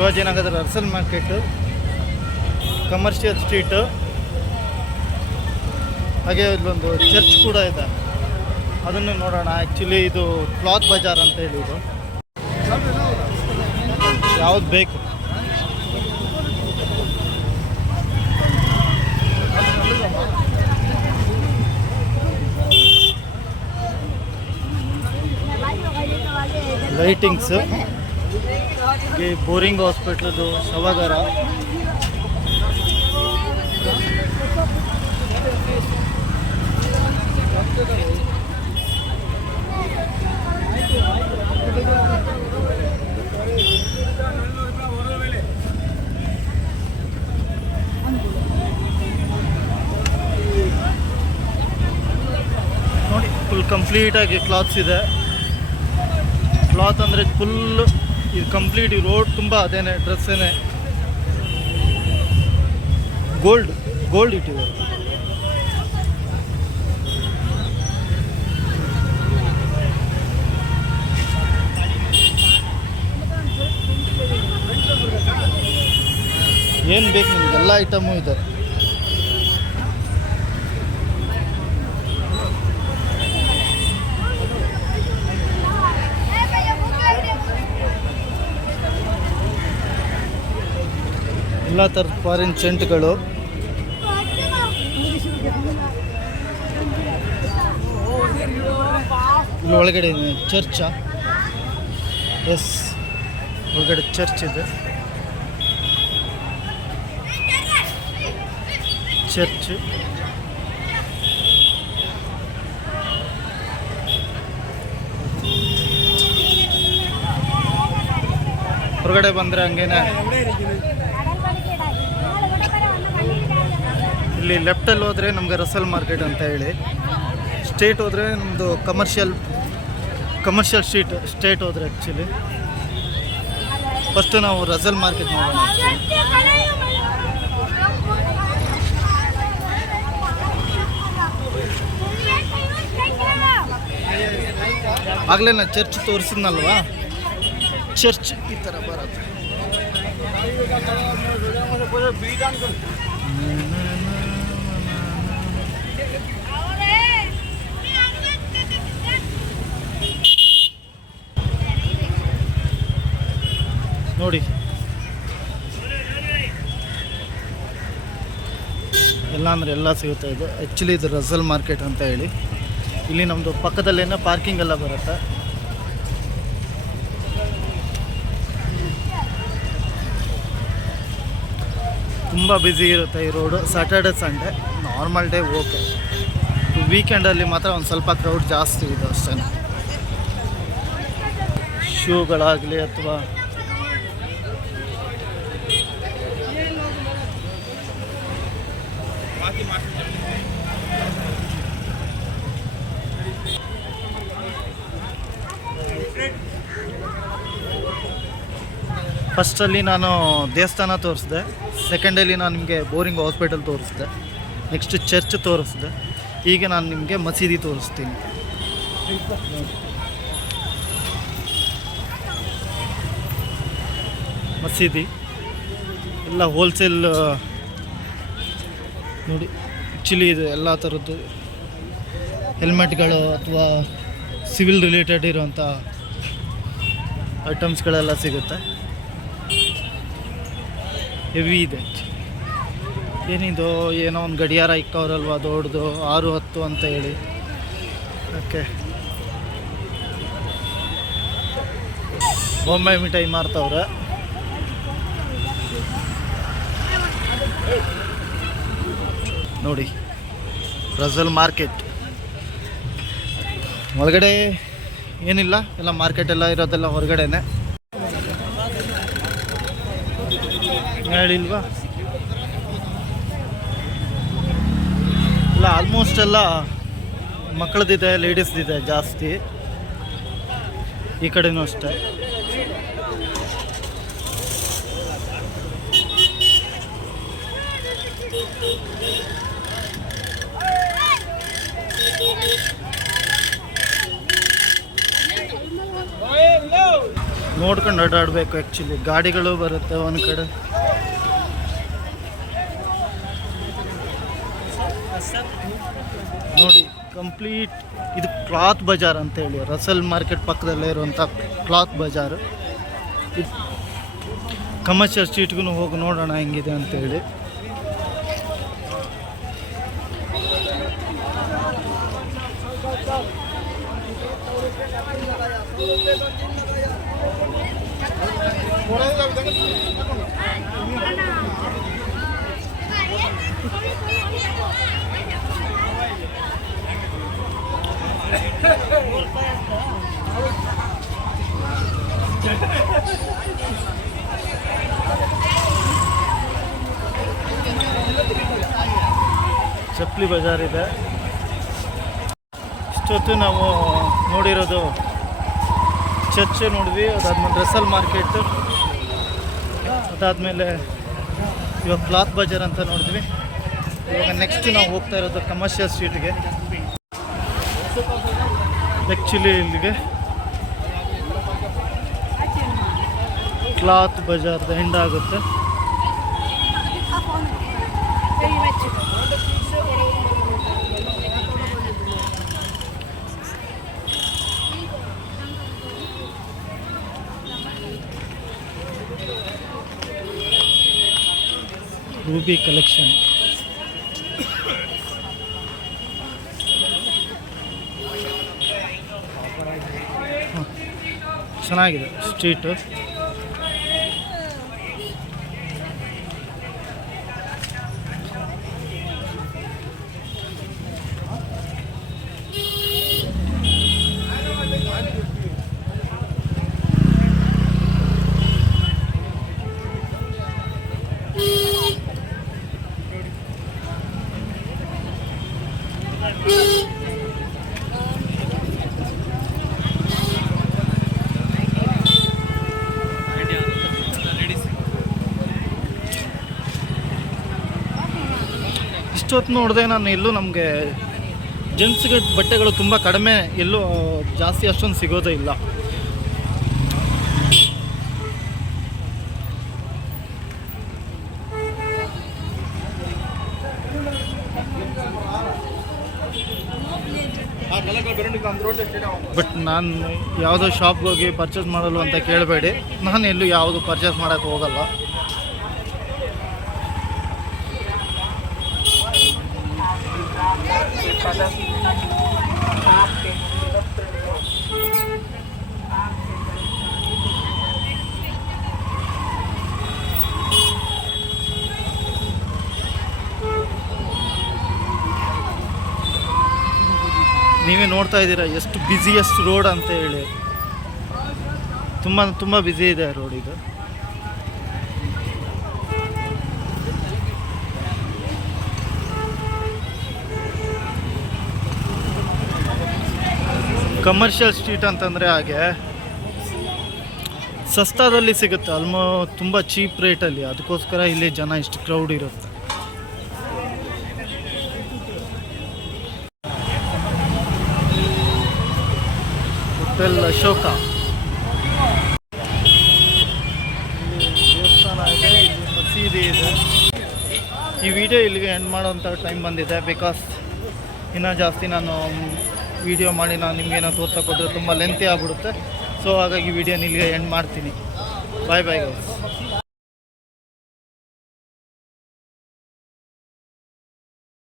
Shivajinagar ಅರ್ಸಲ್ market, commercial street, ಹಾಗೆ ಇಲ್ಲೊಂದು church ಕೂಡ ಇದೆ, ಅದನ್ನು ನೋಡೋಣ. ಆ್ಯಕ್ಚುಲಿ ಇದು ಕ್ಲಾತ್ ಬಜಾರ್ ಅಂತ ಹೇಳಿ, ಇದು ಯಾವ್ದು ಬೇಕು ಲೈಟಿಂಗ್ಸ್, ಈ ಬೋರಿಂಗ್ ಹಾಸ್ಪಿಟ್ಲದು ಶವಾಗಾರ, ನೋಡಿ ಫುಲ್ ಕಂಪ್ಲೀಟಾಗಿ ಕ್ಲಾತ್ಸ್ ಇದೆ. ಕ್ಲಾತ್ ಅಂದರೆ ಫುಲ್ ಇದು ಕಂಪ್ಲೀಟ್, ಈ ರೋಡ್ ತುಂಬ ಅದೇನೆ ಡ್ರೆಸ್ಸೇನೆ. ಗೋಲ್ಡ್ ಇಟ್ಟಿದ್ದಾರೆ. ಏನು ಬೇಕು ನಿಮ್ಗೆ ಎಲ್ಲ ಐಟಮು ಇದೆ. ಎಲ್ಲ ಥರದ ಫಾರಿನ್ ಸೆಂಟ್ಗಳು, ಇಲ್ಲಿ ಒಳಗಡೆ ಚರ್ಚಾ, ಎಸ್ ಒಳಗಡೆ ಚರ್ಚ್ ಇದೆ. ಚರ್ಚ್ ಹೊರಗಡೆ ಬಂದರೆ ಹಂಗೇನೆ ಇಲ್ಲಿ ಲೆಫ್ಟಲ್ಲಿ ಹೋದರೆ ನಮಗೆ ರಸಲ್ ಮಾರ್ಕೆಟ್ ಅಂತ ಹೇಳಿ, ಸ್ಟೇಟ್ ಹೋದರೆ ನಮ್ಮದು ಕಮರ್ಷಿಯಲ್ ಸ್ಟೇಟ್ ಹೋದರೆ ಆ್ಯಕ್ಚುಲಿ. ಫಸ್ಟು ನಾವು ರಸಲ್ ಮಾರ್ಕೆಟ್ ನೋಡೋಣ. ಆಗಲೇ ನಾನು ಚರ್ಚ್ ತೋರಿಸಿದ್ನಲ್ವಾ, ಚರ್ಚ್ ಈ ಥರ ಬರುತ್ತೆ. ನೋಡಿ ಎಲ್ಲ ಅಂದರೆ ಎಲ್ಲ ಸಿಗುತ್ತೆ. ಇದು ಆ್ಯಕ್ಚುಲಿ ಇದು ರಸಲ್ ಮಾರ್ಕೆಟ್ ಅಂತ ಹೇಳಿ. ಇಲ್ಲಿ ನಮ್ಮದು ಪಕ್ಕದಲ್ಲೇನೋ ಪಾರ್ಕಿಂಗ್ ಎಲ್ಲ ಬರುತ್ತೆ. ತುಂಬ ಬ್ಯುಸಿ ಇರುತ್ತೆ ಈ road. Saturday Sunday, normal day okay. ವೀಕೆಂಡಲ್ಲಿ ಮಾತ್ರ ಒಂದು ಸ್ವಲ್ಪ ಕ್ರೌಡ್ ಜಾಸ್ತಿ ಇದೆ ಅಷ್ಟೇ. ಶೂಗಳಾಗಲಿ ಅಥವಾ ಫಸ್ಟಲ್ಲಿ ನಾನು ದೇವಸ್ಥಾನ ತೋರಿಸಿದೆ, ಸೆಕೆಂಡಲ್ಲಿ ನಾನು ನಿಮಗೆ ಬೋರಿಂಗ್ ಹಾಸ್ಪಿಟಲ್ ತೋರಿಸಿದೆ, ನೆಕ್ಸ್ಟ್ ಚರ್ಚ್ ತೋರಿಸಿದೆ. ಈಗ ನಾನು ನಿಮಗೆ ಮಸೀದಿ ತೋರಿಸ್ತೀನಿ. ಮಸೀದಿ ಎಲ್ಲ ಹೋಲ್ಸೇಲ್ ನೋಡಿ. ಆ್ಯಕ್ಚುಲಿ ಇದು ಎಲ್ಲ ಥರದ್ದು ಹೆಲ್ಮೆಟ್ಗಳು ಅಥವಾ ಸಿವಿಲ್ ರಿಲೇಟೆಡ್ ಇರುವಂಥ ಐಟಮ್ಸ್ಗಳೆಲ್ಲ ಸಿಗುತ್ತೆ. ಹೆವಿ ಇದೆ. ಏನಿದು ಏನೋ ಒಂದು ಗಡಿಯಾರ ಇಕ್ಕವ್ರಲ್ವ ದೊಡ್ಡದು, 6-10 ಅಂತ ಹೇಳಿ. ಓಕೆ, ಬೊಂಬೆ ಮಿಠಾಯಿ ಮಾರ್ತವ್ರೆ. ನೋಡಿ ರಸಲ್ ಮಾರ್ಕೆಟ್ ಒಳಗಡೆ ಏನಿಲ್ಲ, ಎಲ್ಲ ಮಾರ್ಕೆಟ್ ಎಲ್ಲ ಇರೋದೆಲ್ಲ ಹೊರಗಡೆನೆ. ಹೇಳಿಲ್ವಾ, ಎಲ್ಲ ಆಲ್ಮೋಸ್ಟ್ ಎಲ್ಲ ಮಕ್ಕಳದಿದೆ, ಲೇಡೀಸ್ದಿದೆ ಜಾಸ್ತಿ. ಈ ಕಡೆನೂ ಅಷ್ಟೇ. ನೋಡ್ಕೊಂಡು ಅಡ್ಡಾಡಬೇಕು. ಆ್ಯಕ್ಚುಲಿ ಗಾಡಿಗಳು ಬರುತ್ತೆ ಒಂದು ಕಡೆ. ನೋಡಿ ಕಂಪ್ಲೀಟ್ ಇದು ಕ್ಲಾತ್ ಬಜಾರ್ ಅಂತೇಳಿ, ರಸಲ್ ಮಾರ್ಕೆಟ್ ಪಕ್ಕದಲ್ಲೇ ಇರುವಂಥ ಕ್ಲಾತ್ ಬಜಾರು. ಇದು ಕಮರ್ಷಿಯಲ್ ಸ್ಟ್ರೀಟ್ಗೂ ಹೋಗಿ ನೋಡೋಣ ಹೆಂಗಿದೆ ಅಂತೇಳಿ. ಚಪ್ಪಲಿ ಬಜಾರ್ ಇದೆ. ಇಷ್ಟೊತ್ತು ನಾವು ನೋಡಿರೋದು ಚರ್ಚ್ ನೋಡಿದ್ವಿ, ಅದಾದ್ಮೇಲೆ ರಸಲ್ ಮಾರ್ಕೆಟ್, ಅದಾದಮೇಲೆ ಇವಾಗ ಕ್ಲಾತ್ ಬಜಾರ್ ಅಂತ ನೋಡಿದ್ವಿ. ಇವಾಗ ನೆಕ್ಸ್ಟ್ ನಾವು ಹೋಗ್ತಾ ಇರೋದು ಕಮರ್ಷಿಯಲ್ ಸ್ಟ್ರೀಟ್ಗೆ. ಆ್ಯಕ್ಚುಲಿ ಇಲ್ಲಿಗೆ ಕ್ಲಾತ್ ಬಜಾರ್ದ ಎಂಡ್ ಆಗುತ್ತೆ. ರೂಬಿ ಕಲೆಕ್ಷನ್ ಚೆನ್ನಾಗಿದೆ ಸ್ಟ್ರೀಟು. ಇಷ್ಟೊತ್ತು ನೋಡಿದೆ ನಾನು, ಎಲ್ಲೂ ನಮಗೆ ಜೆಂಟ್ಸ್ಗೆ ಬಟ್ಟೆಗಳು ತುಂಬ ಕಡಿಮೆ, ಎಲ್ಲೂ ಜಾಸ್ತಿ ಅಷ್ಟೊಂದು ಸಿಗೋದೇ ಇಲ್ಲ. ಬಟ್ ನಾನು ಯಾವುದೋ ಶಾಪ್ಗೆ ಹೋಗಿ ಪರ್ಚೇಸ್ ಮಾಡಲು ಅಂತ ಕೇಳಬೇಡಿ, ನಾನು ಎಲ್ಲೂ ಯಾವುದು ಪರ್ಚೇಸ್ ಮಾಡೋಕ್ಕೆ ಹೋಗಲ್ಲ. ನೀವೇ ನೋಡ್ತಾ ಇದ್ದೀರಾ ಎಷ್ಟು ಬ್ಯುಸಿಯೆಸ್ಟ್ ರೋಡ್ ಅಂತ ಹೇಳಿ. ತುಂಬ ಬ್ಯುಸಿ ಇದೆ ರೋಡ್ ಇದು. ಕಮರ್ಷಿಯಲ್ ಸ್ಟ್ರೀಟ್ ಅಂತಂದರೆ ಹಾಗೆ ಸಸ್ತಾದಲ್ಲಿ ಸಿಗುತ್ತೆ, ತುಂಬ ಚೀಪ್ ರೇಟಲ್ಲಿ. ಅದಕ್ಕೋಸ್ಕರ ಇಲ್ಲಿ ಜನ ಇಷ್ಟು ಕ್ರೌಡ್ ಇರುತ್ತೆ. ಹೋಟೆಲ್ ಅಶೋಕ, ಇಲ್ಲಿ ದೇವಸ್ಥಾನ ಇದೆ, ಇಲ್ಲಿ ಮಸೀದಿ ಇದೆ. ಈ ವಿಡಿಯೋ ಇಲ್ಲಿಗೆ ಎಂಡ್ ಮಾಡೋವಂಥ ಟೈಮ್ ಬಂದಿದೆ. ಬಿಕಾಸ್ ಇನ್ನೂ ಜಾಸ್ತಿ ನಾನು ವಿಡಿಯೋ ಮಾಡಿ ನಾನು ನಿಮಗೇನೋ ತೋರ್ಸೋಕ್ಕೋದ್ರೆ ತುಂಬ ಲೆಂತಿ ಆಗಿಬಿಡುತ್ತೆ. ಸೊ ಹಾಗಾಗಿ ವಿಡಿಯೋನ ಇಲ್ಲಿಗೆ ಎಂಡ್ ಮಾಡ್ತೀನಿ. ಬಾಯ್ ಬಾಯ್ ಗೈಸ್.